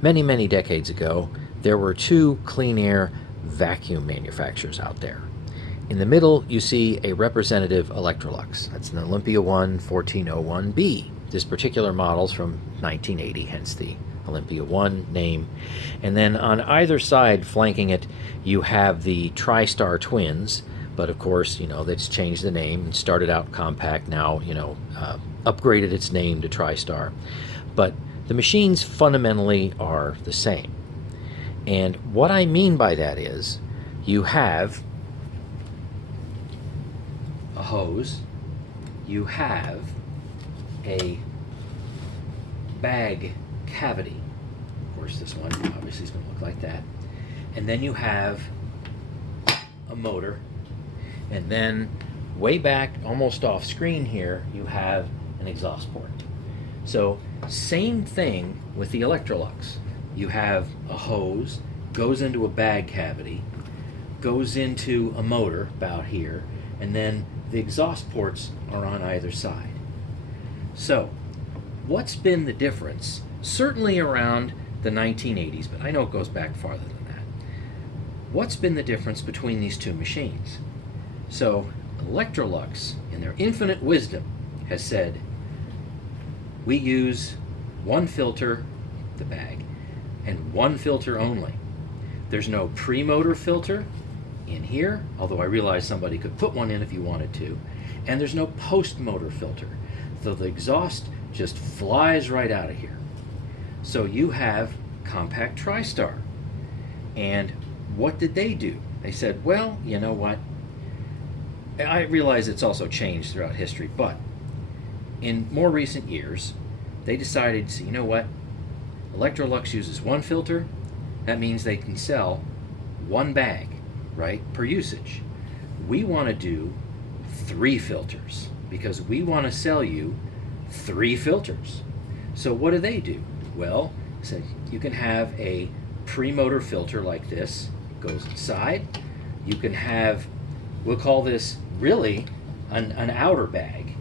Many, many decades ago, there were two clean air vacuum manufacturers out there. In the middle, you see a representative Electrolux. That's an Olympia 1 1401B. This particular model's from 1980, hence the Olympia 1 name. And then on either side, flanking it, you have the TriStar twins. But of course, that's changed the name and started out compact, now, upgraded its name to TriStar. But the machines fundamentally are the same. And what I mean by that is you have a hose, you have a bag cavity. Of course, this one obviously is going to look like that. And then you have a motor. And then way back, almost off screen here, you have an exhaust port. So same thing with the Electrolux. You have a hose, goes into a bag cavity, goes into a motor about here, and then the exhaust ports are on either side. So what's been the difference? Certainly around the 1980s, but I know it goes back farther than that. What's been the difference between these two machines? So Electrolux, in their infinite wisdom, has said, we use one filter, the bag, and one filter only. There's no pre-motor filter in here, although I realize somebody could put one in if you wanted to, and there's no post-motor filter, so the exhaust just flies right out of here. So you have compact TriStar. And what did they do? They said, well, you know what? I realize it's also changed throughout history, but in more recent years, they decided, you know what? Electrolux uses one filter. That means they can sell one bag, right, per usage. We want to do 3 filters because we want to sell you 3 filters. So what do? Well, so you can have a pre-motor filter like this, goes inside. You can have, we'll call this really an outer bag.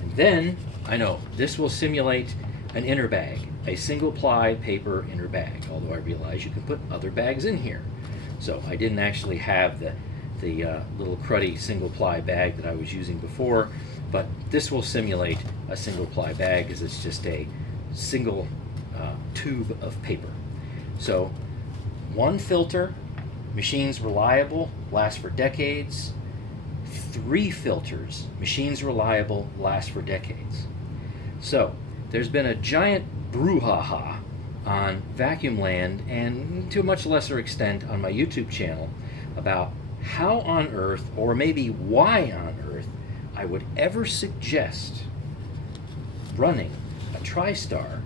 And then, I know, this will simulate an inner bag, a single ply paper inner bag, although I realize you can put other bags in here. So I didn't actually have the little cruddy single ply bag that I was using before, but this will simulate a single ply bag as it's just a single tube of paper. So one filter, machines reliable, last for decades. 3 filters, machines reliable, last for decades. So there's been a giant brouhaha on Vacuum Land, and to a much lesser extent on my YouTube channel, about how on earth, or maybe why on earth, I would ever suggest running a TriStar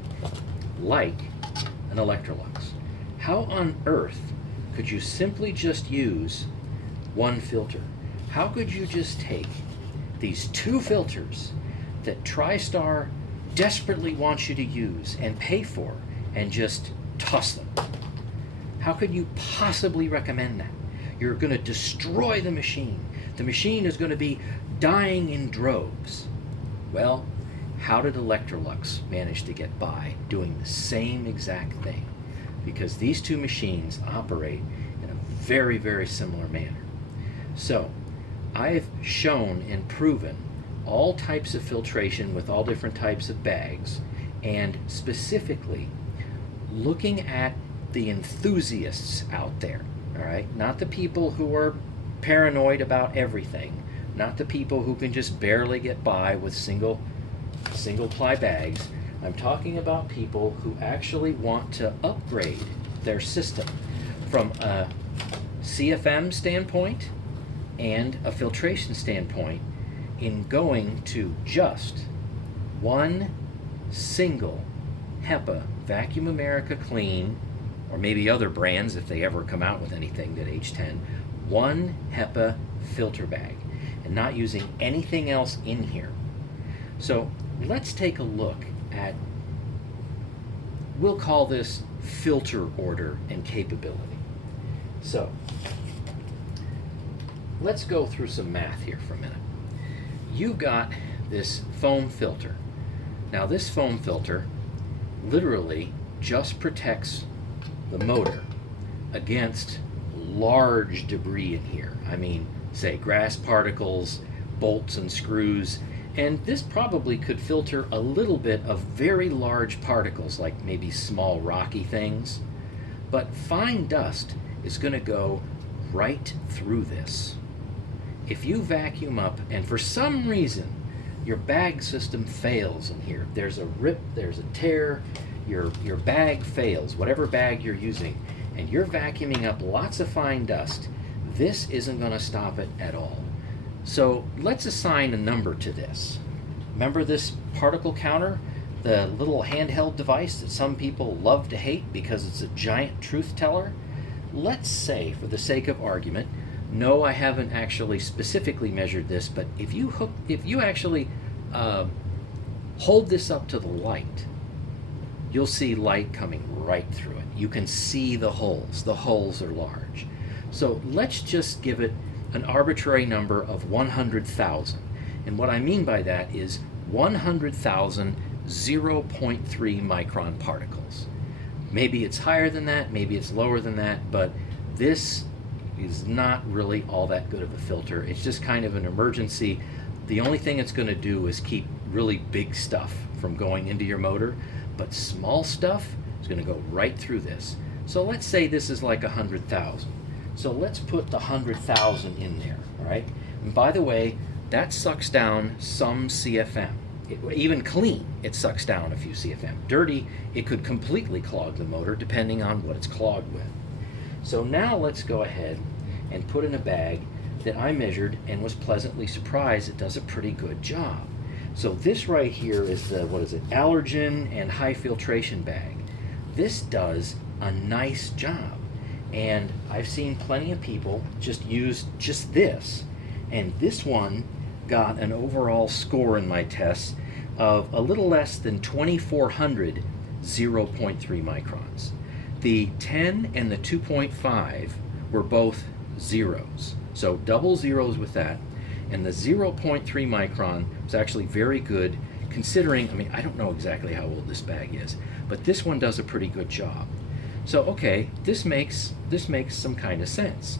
like an Electrolux. How on earth could you simply just use one filter? How could you just take these 2 filters that TriStar desperately wants you to use and pay for and just toss them? How could you possibly recommend that? You're going to destroy the machine. The machine is going to be dying in droves. Well, how did Electrolux manage to get by doing the same exact thing? Because these 2 machines operate in a very, very similar manner. So I've shown and proven all types of filtration with all different types of bags, and specifically looking at the enthusiasts out there, all right? Not the people who are paranoid about everything, not the people who can just barely get by with single ply bags. I'm talking about people who actually want to upgrade their system from a CFM standpoint and a filtration standpoint in going to just one single HEPA Vacuum America Clean, or maybe other brands if they ever come out with anything that H10, one HEPA filter bag, and not using anything else in here. So let's take a look at, we'll call this filter order and capability. So let's go through some math here for a minute. You've got this foam filter. Now this foam filter literally just protects the motor against large debris in here. I mean, say grass particles, bolts and screws, and this probably could filter a little bit of very large particles, like maybe small rocky things. But fine dust is going to go right through this. If you vacuum up and for some reason your bag system fails in here, there's a rip, there's a tear, your bag fails, whatever bag you're using, and you're vacuuming up lots of fine dust, this isn't going to stop it at all. So let's assign a number to this. Remember this particle counter? The little handheld device that some people love to hate because it's a giant truth teller? Let's say, for the sake of argument, no, I haven't actually specifically measured this, but if you actually hold this up to the light, you'll see light coming right through it. You can see the holes. The holes are large. So let's just give it an arbitrary number of 100,000. And what I mean by that is 100,000 0.3 micron particles. Maybe it's higher than that, maybe it's lower than that, but this is not really all that good of a filter. It's just kind of an emergency. The only thing it's going to do is keep really big stuff from going into your motor, but small stuff is going to go right through this. So let's say this is like 100,000. So let's put the 100,000 in there, all right? And by the way, that sucks down some CFM. Even clean, it sucks down a few CFM. Dirty, it could completely clog the motor depending on what it's clogged with. So now let's go ahead and put in a bag that I measured and was pleasantly surprised it does a pretty good job. So this right here is the, what is it, allergen and high filtration bag. This does a nice job. And I've seen plenty of people just use just this. And this one got an overall score in my tests of a little less than 2,400 0.3 microns. The 10 and the 2.5 were both zeros. So double zeros with that. And the 0.3 micron was actually very good considering, I mean, I don't know exactly how old this bag is, but this one does a pretty good job. So, okay, this makes some kind of sense.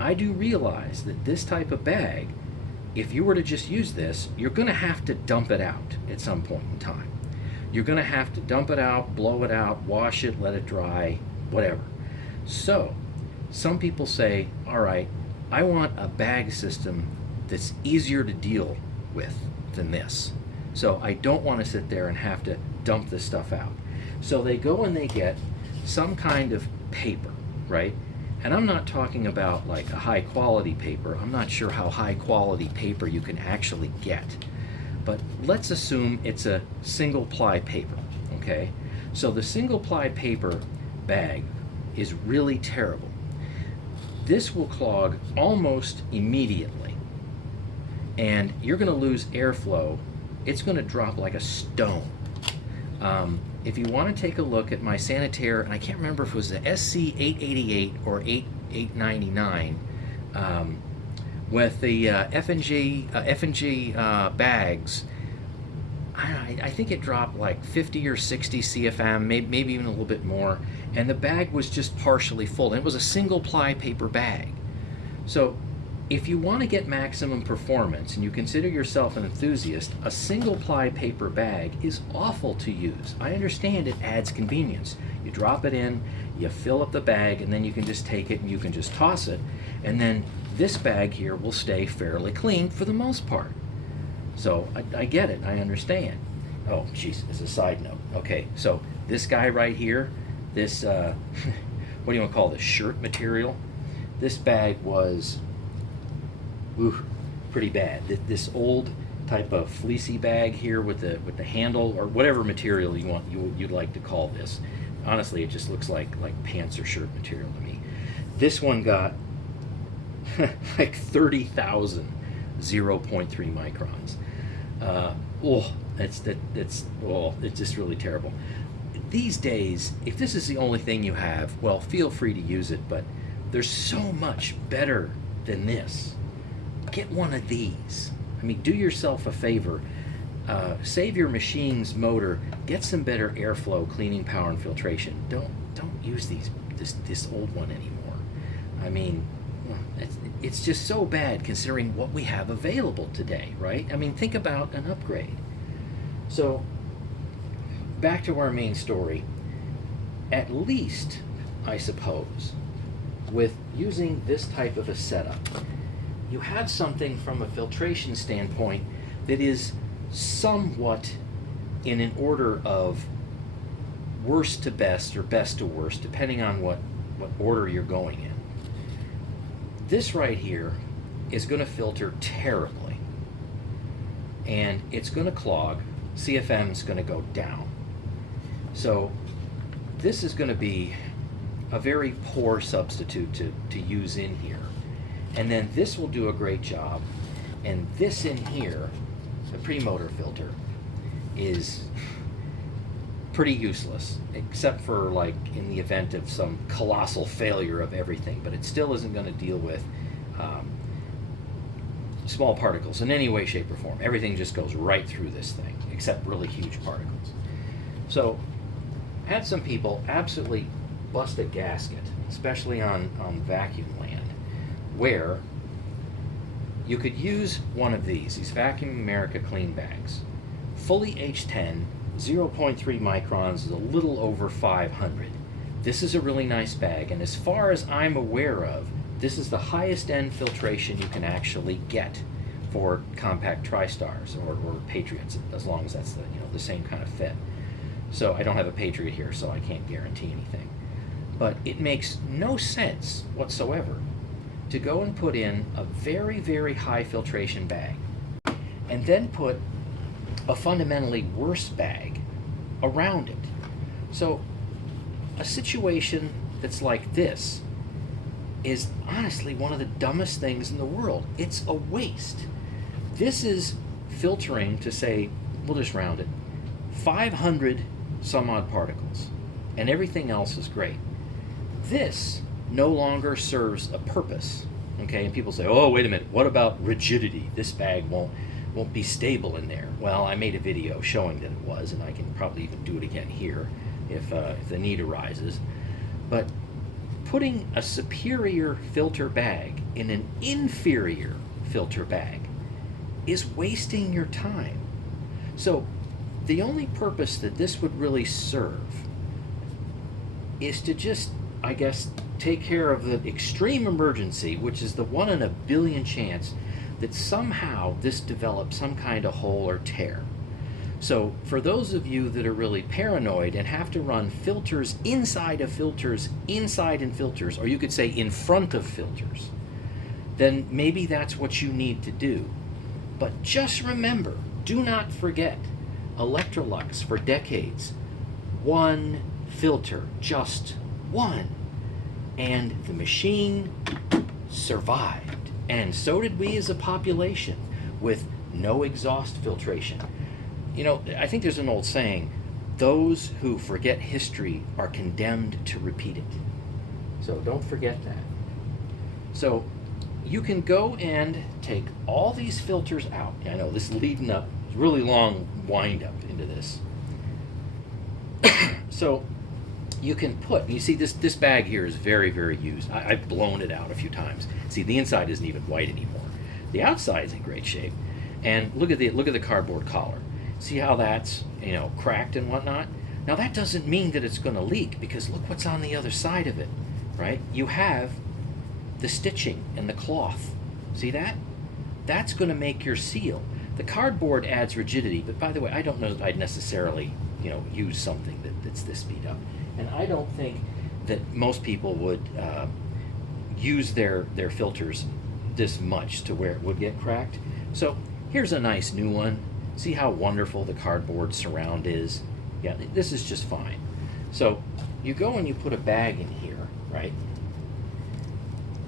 I do realize that this type of bag, if you were to just use this, you're going to have to dump it out at some point in time. You're going to have to dump it out, blow it out, wash it, let it dry, whatever. So, some people say, all right, I want a bag system that's easier to deal with than this. So I don't want to sit there and have to dump this stuff out. So they go and they get some kind of paper, right? And I'm not talking about like a high quality paper. I'm not sure how high quality paper you can actually get. But let's assume it's a single ply paper, okay? So the single ply paper bag is really terrible. This will clog almost immediately. And you're going to lose airflow. It's going to drop like a stone. If you want to take a look at my Sanitaire, and I can't remember if it was the SC888 or 8899, with the F&G bags, I think it dropped like 50 or 60 CFM, maybe even a little bit more, and the bag was just partially full. And it was a single ply paper bag. So if you want to get maximum performance and you consider yourself an enthusiast, a single ply paper bag is awful to use. I understand it adds convenience. You drop it in, you fill up the bag, and then you can just take it and you can just toss it. And then this bag here will stay fairly clean for the most part. So I get it, I understand. Oh, geez, as a side note. Okay, so this guy right here, this, what do you want to call this, shirt material? This bag was pretty bad. This old type of fleecy bag here with the handle or whatever material you'd like to call this. Honestly, it just looks like pants or shirt material to me. This one got like 30,000 0.3 microns. It's just really terrible. These days, if this is the only thing you have, well, feel free to use it, but there's so much better than this. Get one of these. I mean, do yourself a favor. save your machine's motor, get some better airflow, cleaning power, and filtration. Don't use this old one anymore. I mean, it's just so bad considering what we have available today, right? I mean, think about an upgrade. So, back to our main story. At least, I suppose, with using this type of a setup, you have something from a filtration standpoint that is somewhat in an order of worst to best or best to worst, depending on what order you're going in. This right here is going to filter terribly, and it's going to clog. CFM is going to go down. So this is going to be a very poor substitute to use in here. And then this will do a great job. And this in here, the pre-motor filter, is pretty useless, except for like in the event of some colossal failure of everything, but it still isn't going to deal with small particles in any way, shape, or form. Everything just goes right through this thing, except really huge particles. So, had some people absolutely bust a gasket, especially on vacuum land, where you could use one of these Vacuum America clean bags, fully H10, 0.3 microns is a little over 500. This is a really nice bag, and as far as I'm aware of, this is the highest end filtration you can actually get for compact TriStars or Patriots, as long as that's the same kind of fit. So I don't have a Patriot here, so I can't guarantee anything. But it makes no sense whatsoever to go and put in a very, very high filtration bag and then put a fundamentally worse bag around it. So a situation that's like this is honestly one of the dumbest things in the world. It's a waste. This is filtering to say, we'll just round it, 500 some odd particles, and everything else is great. This no longer serves a purpose, okay? And people say, oh, wait a minute, what about rigidity? This bag won't be stable in there. Well, I made a video showing that it was, and I can probably even do it again here if the need arises. But putting a superior filter bag in an inferior filter bag is wasting your time. So the only purpose that this would really serve is to just, I guess, take care of the extreme emergency, which is the 1 in a billion chance that somehow this develops some kind of hole or tear. So for those of you that are really paranoid and have to run filters inside of filters, inside in filters, or you could say in front of filters, then maybe that's what you need to do. But just remember, do not forget, Electrolux for decades, one filter, just one. And the machine survived. And so did we as a population with no exhaust filtration. You know, I think there's an old saying, those who forget history are condemned to repeat it. So don't forget that. So you can go and take all these filters out. I know this is leading up, it's a really long wind up into this. So you can put, you see this bag here is very, very used. I've blown it out a few times. See, the inside isn't even white anymore. The outside is in great shape. And look at the cardboard collar. See how that's, cracked and whatnot? Now that doesn't mean that it's going to leak, because look what's on the other side of it, right? You have the stitching and the cloth. See that? That's going to make your seal. The cardboard adds rigidity, but by the way, I don't know that I'd necessarily, use something that's this beat up. And I don't think that most people would use their filters this much to where it would get cracked. So here's a nice new one. See how wonderful the cardboard surround is? Yeah, this is just fine. So you go and you put a bag in here, right?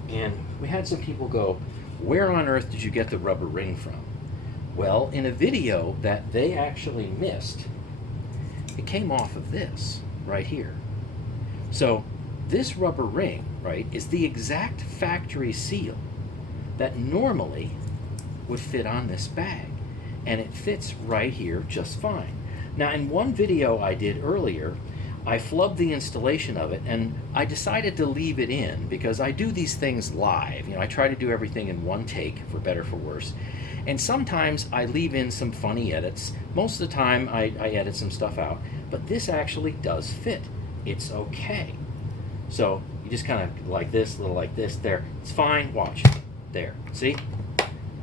And we had some people go, where on earth did you get the rubber ring from? Well, in a video that they actually missed, it came off of this right here. So this rubber ring, right, is the exact factory seal that normally would fit on this bag. and it fits right here just fine. Now, in one video I did earlier, I flubbed the installation of it, and I decided to leave it in because I do these things live. I try to do everything in one take, for better for worse. And sometimes I leave in some funny edits. Most of the time I edit some stuff out, but this actually does fit. It's okay. So you just kind of like this, a little like this, there. It's fine, watch. There, see?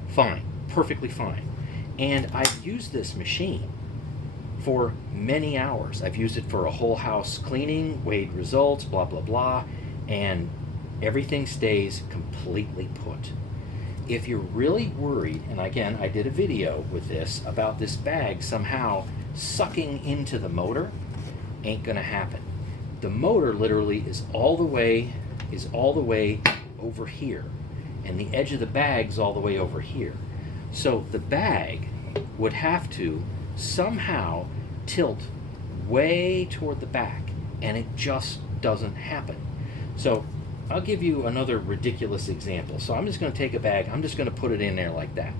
Fine, perfectly fine. And I've used this machine for many hours. I've used it for a whole house cleaning, weighed results, blah, blah, blah, and everything stays completely put. If you're really worried, and again, I did a video with this about this bag somehow sucking into the motor, ain't gonna happen. The motor literally is all the way over here, and the edge of the bag's all the way over here. So the bag would have to somehow tilt way toward the back, and it just doesn't happen. So I'll give you another ridiculous example. So I'm just going to take a bag, I'm just going to put it in there like that.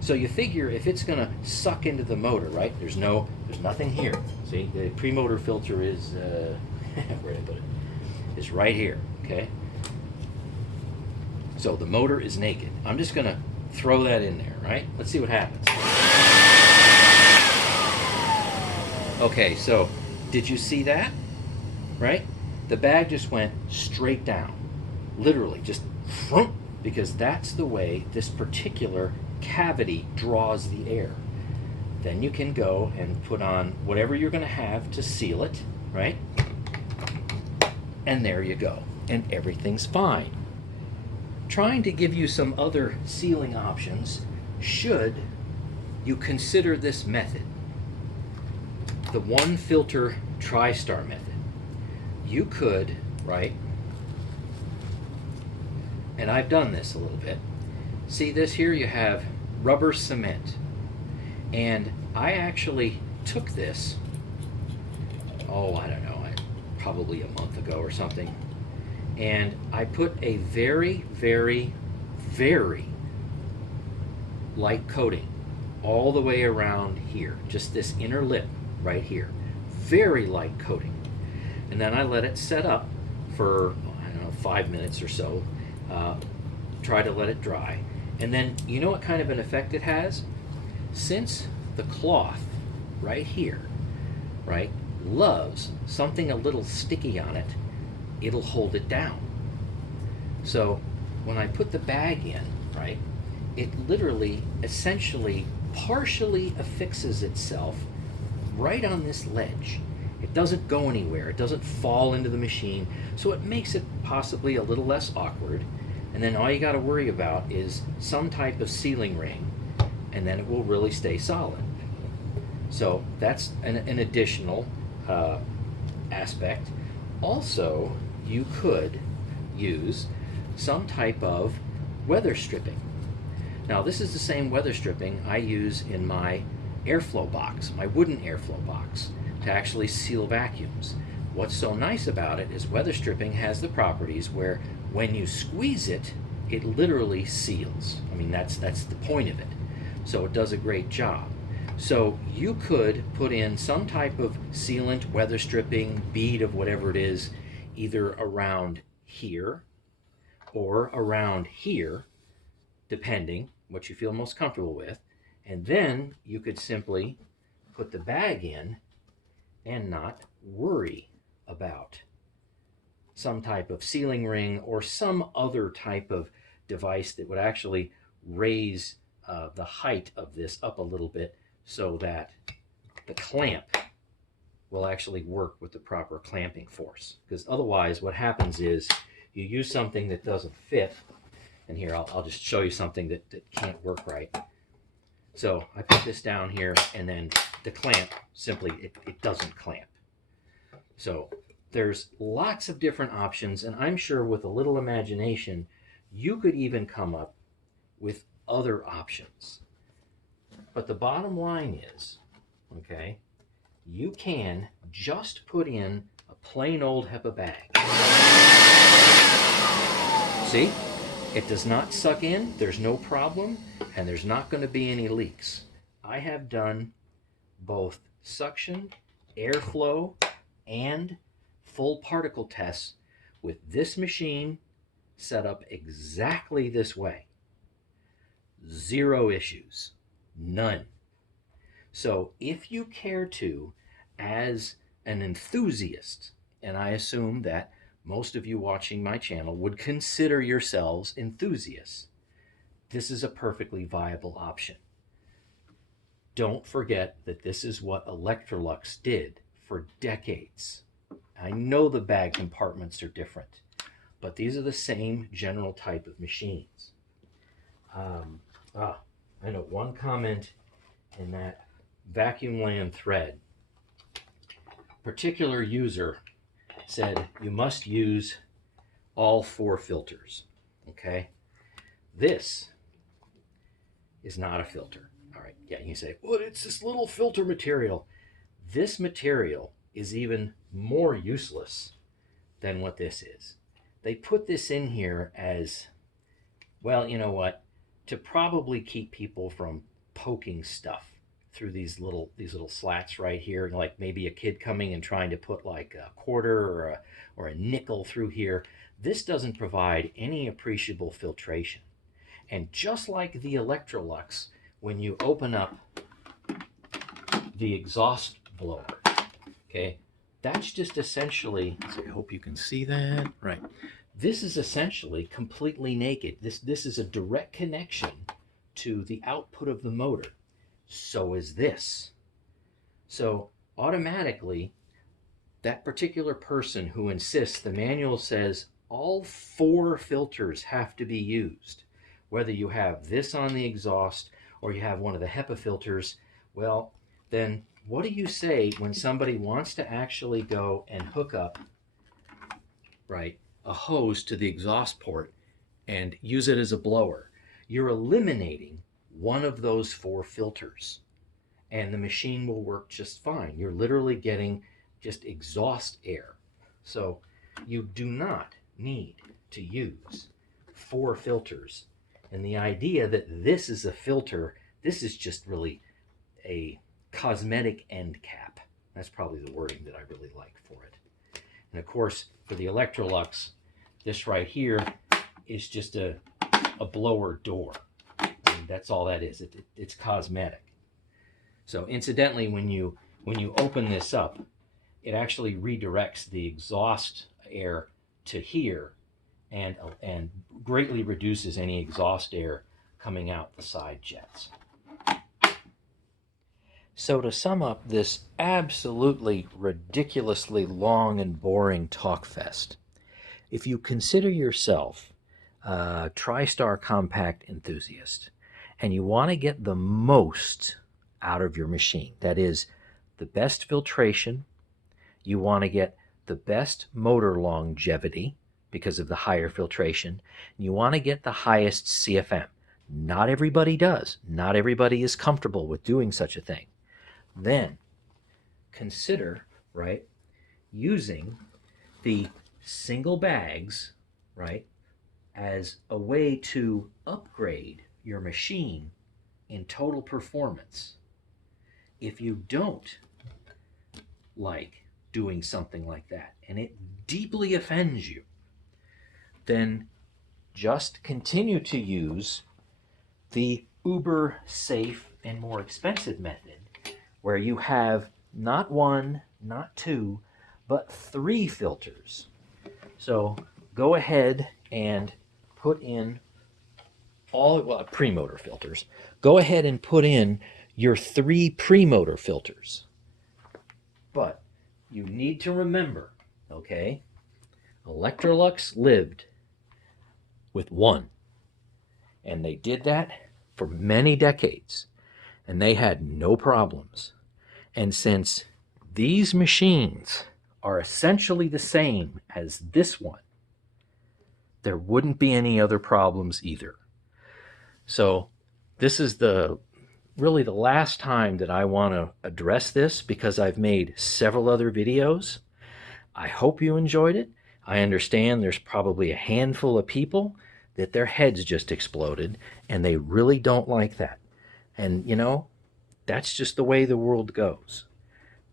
So you figure if it's going to suck into the motor, right? There's nothing here. See, the pre-motor filter is where did I put it? It's right here. Okay. So the motor is naked. I'm just going to throw that in there, right? Let's see what happens. Okay, so did you see that? Right? The bag just went straight down. Literally, just because that's the way this particular cavity draws the air. Then you can go and put on whatever you're going to have to seal it, right? And there you go. And everything's fine. Trying to give you some other sealing options should you consider this method. The one filter TriStar method. You could, right? And I've done this a little bit. See this here? You have rubber cement. And I actually took this, oh, I don't know, probably a month ago or something. And I put a very, very, very light coating all the way around here. Just this inner lip right here. Very light coating. And then I let it set up for, I don't know, 5 minutes or so. Try to let it dry. And then, you know what kind of an effect it has? Since the cloth right here, right, loves something a little sticky on it, it'll hold it down. So when I put the bag in, right, it literally, essentially, partially affixes itself right on this ledge. It doesn't go anywhere. It doesn't fall into the machine. So it makes it possibly a little less awkward. And then all you got to worry about is some type of sealing ring, and then it will really stay solid. So that's an additional aspect. Also, you could use some type of weather stripping. Now, this is the same weather stripping I use in my airflow box, my wooden airflow box, to actually seal vacuums. What's so nice about it is weather stripping has the properties where when you squeeze it, it literally seals. I mean, that's the point of it. So it does a great job. So you could put in some type of sealant, weather stripping, bead of whatever it is, either around here or around here, depending what you feel most comfortable with. And then you could simply put the bag in and not worry about some type of sealing ring or some other type of device that would actually raise the height of this up a little bit so that the clamp will actually work with the proper clamping force. Because otherwise what happens is you use something that doesn't fit, and here I'll just show you something that can't work right. So I put this down here, and then the clamp simply, it doesn't clamp. So there's lots of different options, and I'm sure with a little imagination, you could even come up with other options. But the bottom line is, okay, you can just put in a plain old HEPA bag. See? It does not suck in, there's no problem, and there's not going to be any leaks. I have done both suction, airflow, and full particle tests with this machine set up exactly this way. Zero issues. None. So if you care to, as an enthusiast, and I assume that most of you watching my channel would consider yourselves enthusiasts, this is a perfectly viable option. Don't forget that this is what Electrolux did for decades. I know the bag compartments are different, but these are the same general type of machines. I know one comment in that vacuum land thread. Particular user said you must use all 4 filters. Okay, this is not a filter. All right, yeah, you say, well, it's this little filter material. This material is even more useless than what this is. They put this in here as, well, you know what, to probably keep people from poking stuff through these little slats right here, like maybe a kid coming and trying to put like a quarter or a nickel through here. This doesn't provide any appreciable filtration. And just like the Electrolux, when you open up the exhaust blower, okay, that's just essentially, I hope you can see that, right. This is essentially completely naked. This is a direct connection to the output of the motor. So is this. So automatically, that particular person who insists, the manual says all 4 filters have to be used, whether you have this on the exhaust or you have one of the HEPA filters, well, then what do you say when somebody wants to actually go and hook up, right, a hose to the exhaust port and use it as a blower? You're eliminating one of those 4 filters, and the machine will work just fine. You're literally getting just exhaust air. So you do not need to use 4 filters. And the idea that this is a filter, this is just really a cosmetic end cap. That's probably the wording that I really like for it. And of course, for the Electrolux, this right here is just a blower door. I mean, that's all that is. It's cosmetic. So incidentally, when you open this up, it actually redirects the exhaust air to here and greatly reduces any exhaust air coming out the side jets. So to sum up this absolutely ridiculously long and boring talk fest, if you consider yourself a TriStar compact enthusiast and you want to get the most out of your machine, that is the best filtration, you want to get the best motor longevity because of the higher filtration, and you want to get the highest CFM. Not everybody does. Not everybody is comfortable with doing such a thing. Then consider, right, using the single bags, right, as a way to upgrade your machine in total performance. If you don't like doing something like that and it deeply offends you, then just continue to use the uber safe and more expensive method, where you have not 1, not 2, but 3 filters. So go ahead and put in all, well, pre-motor filters. Go ahead and put in your 3 pre-motor filters. But you need to remember, okay, Electrolux lived with 1. And they did that for many decades. And they had no problems. And since these machines are essentially the same as this one, there wouldn't be any other problems either. So this is really the last time that I want to address this, because I've made several other videos. I hope you enjoyed it. I understand there's probably a handful of people that their heads just exploded, and they really don't like that. And you know, That's just the way the world goes.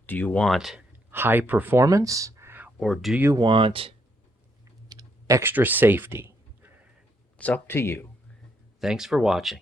Do you want high performance or do you want extra safety? It's up to you. Thanks for watching.